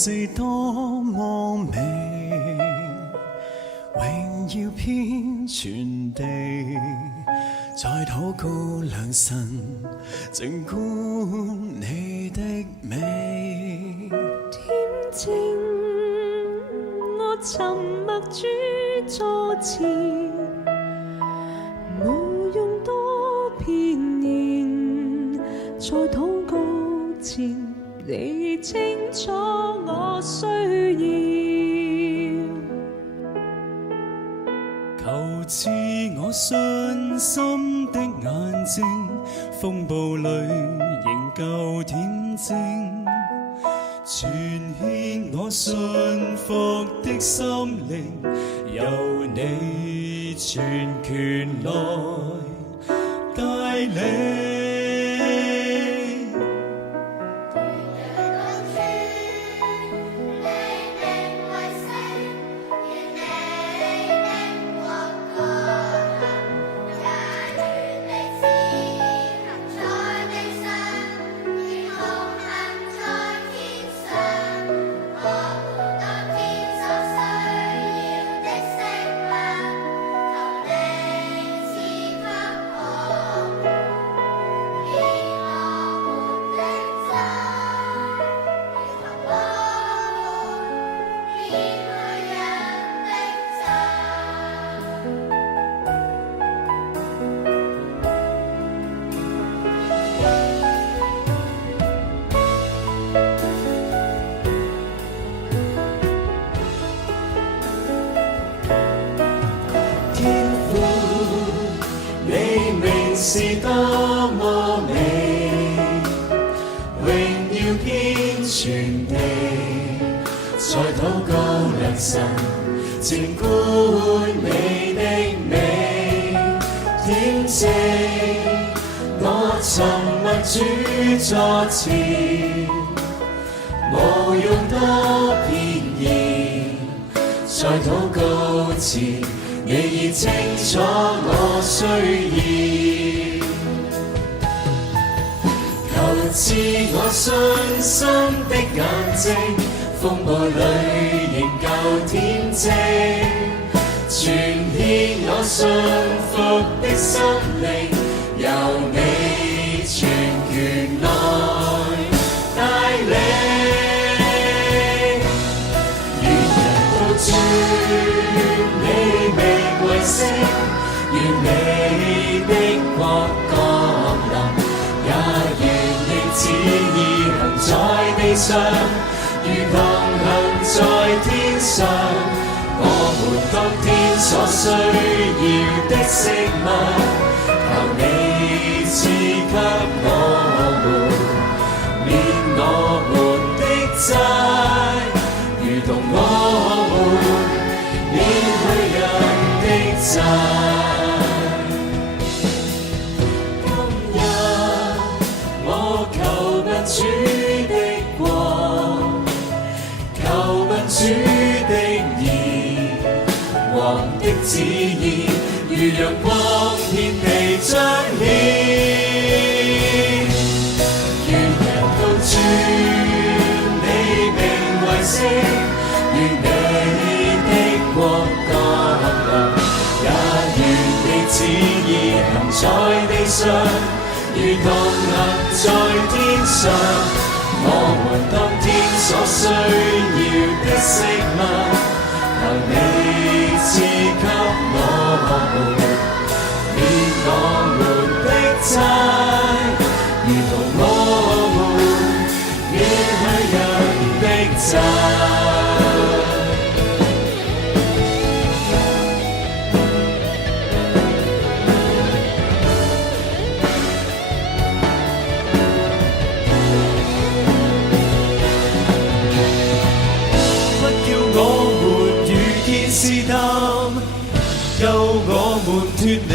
是多麼美，榮耀遍全地，在禱告良神，靜觀你的美。天正，我沉默主座前，無用多片言，在禱告前，你清楚我需要。求賜我信心的眼睛，風暴裏仍舊恬靜，全獻我信服的心靈，由你全權來帶領。是多麼美，榮耀遍全地，在禱告良神，靜觀你的美。天正，我沉默主座前，無用多片言，在禱告前，你已清楚我需要。求賜我信心的眼睛，風暴裏仍舊恬靜，全獻我信服的心靈，由你全權來帶領。願人都尊你名為聖，願你的國降臨，也願你旨意行在地上，如同行在天上。我們當天所需要的食物，求你賜給我們，免我們的債，如同我們免去人的債。主的國，求問主的義，王的旨意，如陽光遍地彰顯。願人都尊你名為聖，願你的國降臨，也願你旨意行在地上，如同行在天上。我們當天所需要的食物，求你賜給我們，免我們的債，如同我們免去人的債。試探，救我們脫離